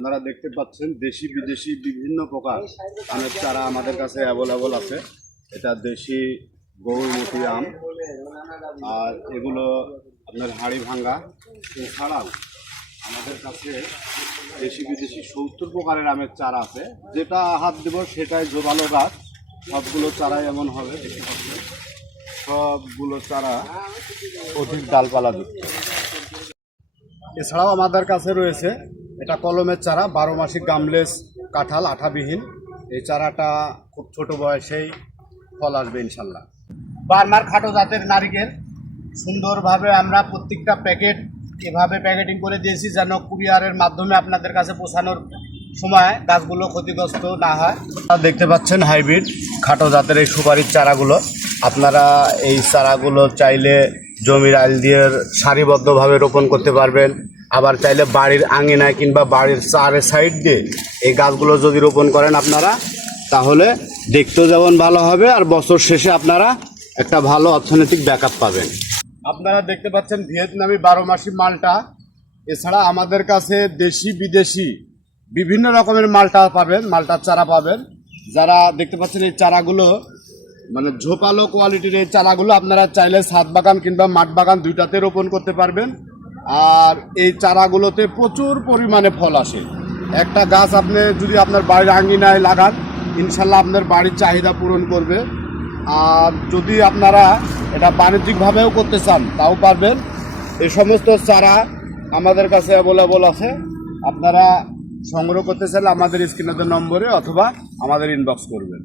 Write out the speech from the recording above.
আপনারা দেখতে পাচ্ছেন দেশি বিদেশি বিভিন্ন প্রকার আমের চারা আমাদের কাছে অ্যাভেলেবল আছে। এটা দেশি গৌরমতি আম, আর এগুলো আপনার হাড়ি ভাঙ্গা। এছাড়াও আমাদের কাছে দেশি বিদেশি 70 প্রকারের আমের চারা আছে। যেটা হাত দেব সেটাই জোরালো গাছ। সবগুলো চারাই এমন হবে, দেখতে পাচ্ছেন সবগুলো চারা অধিক ডালপালাযুক্ত। এছাড়াও আমাদের কাছে রয়েছে এটা কলমের চারা, 12 মাসিক গামলেস কাঁঠাল আঠাবিহীন। এই চারাটা খুব ছোট বয়সেই ফল আসবে ইনশাল্লাহ। বার্মার খাটো জাতের নারিকেল সুন্দরভাবে আমরা প্রত্যেকটা প্যাকেট এভাবে প্যাকেটিং করে দিয়েছি যেন কুরিয়ারের মাধ্যমে আপনাদের কাছে পৌঁছানোর সময় গাছগুলো ক্ষতিগ্রস্ত না হয়। দেখতে পাচ্ছেন হাইব্রিড খাটো জাতের এই সুপারির চারাগুলো। আপনারা এই চারাগুলো চাইলে জমির আইল দিয়ে সারিবদ্ধভাবে রোপণ করতে পারবেন। আবার চাইলে বাড়ির আঙিনায় কিংবা বাড়ির চারের সাইড দিয়ে এই গাছগুলো যদি রোপণ করেন আপনারা, তাহলে দেখতেও যেমন ভালো হবে আর বছর শেষে আপনারা একটা ভালো অর্থনৈতিক ব্যাকআপ পাবেন। আপনারা দেখতে পাচ্ছেন ভিয়েতনামি 12 মাসি মালটা। এছাড়া আমাদের কাছে দেশি বিদেশি বিভিন্ন রকমের মালটা পাবেন, মালটার চারা পাবেন। যারা দেখতে পাচ্ছেন এই চারাগুলো মানে ঝোপালো কোয়ালিটির এই চারাগুলো আপনারা চাইলে ছাদ বাগান কিংবা মাঠ বাগান দুইটাতে রোপণ করতে পারবেন। আর এই চারাগুলোতে প্রচুর পরিমাণে ফল আসে। একটা গাছ আপনি যদি আপনার বাড়ির আঙ্গিনায় লাগান, ইনশাল্লাহ আপনার বাড়ির চাহিদা পূরণ করবে। আর যদি আপনারা এটা বাণিজ্যিকভাবেও করতে চান তাও পারবেন। এই সমস্ত চারা আমাদের কাছে অ্যাভেলেবল আছে। আপনারা সংগ্রহ করতে চাইলে আমাদের স্ক্রিনের নম্বরে অথবা আমাদের ইনবক্স করবেন।